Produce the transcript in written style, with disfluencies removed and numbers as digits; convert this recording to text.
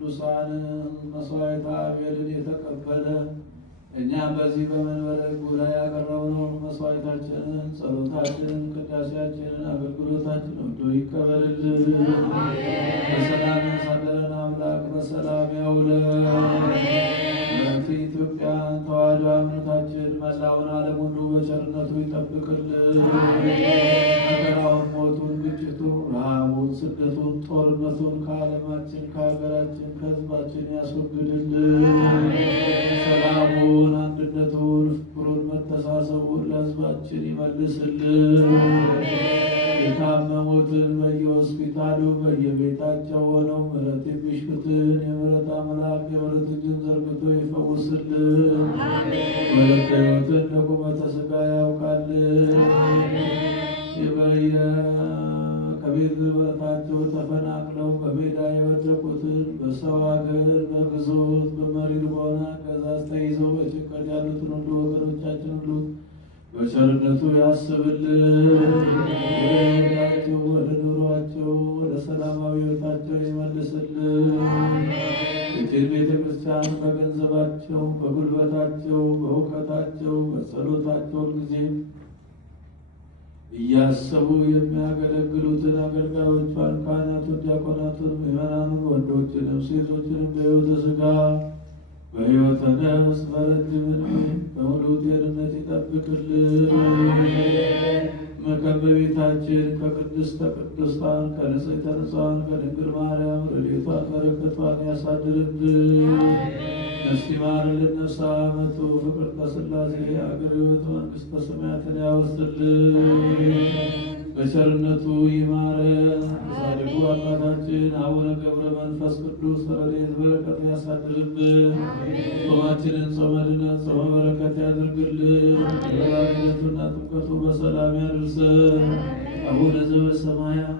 ቅዱሳን መስዋዕተ አቤልን የተቀበለ እኛም በዚህ በመንበረ ጉባኤ ያቀረብነውን መስዋዕታችንን፣ ጸሎታችንን፣ ቅዳሴያችንን፣ አገልግሎታችንን ወዶ ይቀበልልን። በሰላም ያሳደረን አምላክ በሰላም ያውለን። ኢትዮጵያን ተዋሕዶ እምነታችን መላውን ዓለም ሁሉ በቸርነቱ ይጠብቅልን። መከራውን፣ ሞቱን፣ ግጭቱን፣ ረሃቡን፣ ስደቱን፣ ጦርነቱን ከዓለማችን ከሀገራችን ከሕዝባችን ያስወግድልን። ሰላሙን፣ አንድነቱን፣ ፍቅሩን፣ መተሳሰቡን ለሕዝባችን ይመልስልን። የታመሙትን በየሆስፒታሉ በየቤታቸው ሆነው ምሕረት የሚሹትን የምሕረት አምላክ የምሕረት እጁን ዘርግቶ ይፈውስልን። ምሕረተ ሕይወትን ለቁመተ ሥጋ ያውቃልን። ከቤት ንብረታቸው ተፈናቅለው በሜዳ የወደቁትን በሰው ሀገር በግዞት በመሪር በሆነ አገዛዝ ተይዘው በጭንቀት ያሉትን ሁሉ ወገኖቻችን ሁሉ በቸርነቱ ያስብልን። ወደ ኑሯቸው ወደ ሰላማዊ ሕይወታቸው ይመልስልን። ይህችን ቤተ ክርስቲያን በገንዘባቸው በጉልበታቸው በእውቀታቸው በጸሎታቸው ጊዜ እያሰቡ የሚያገለግሉትን አገልጋዮቿን፣ ካህናቱን፣ ዲያቆናቱን፣ ምዕመናኑን ወንዶችንም ሴቶችንም በሕይወተ ሥጋ በሕይወተ ነፍስ በረጅም ዕድሜ በሙሉ ጤንነት ይጠብቅልን። ከእመቤታችን ከቅድስተ ቅዱሳን ከንጽሕተ ንጹሐን ከድንግል ማርያም ረድኤቷን በረከቷን ያሳድርብን። ነፍስ ይማርልን፣ ነፍሰ አመቱ ፍቅርተ ሥላሴ አገረ ሕይወት መንግሥተ ሰማያትን ያወርስልን። በቸርነቱ ይማረን። ጻድቁ አባታችን አቡነ ገብረ መንፈስ ቅዱስ ረድኤት በረከት ያሳድርብን። ጾማችንን ጾመ ድነት ጾመ በረከት ያድርግልን። የበዓላቱና ጥምቀቱ በሰላም ያድርሰን። አቡነ ዘበሰማያት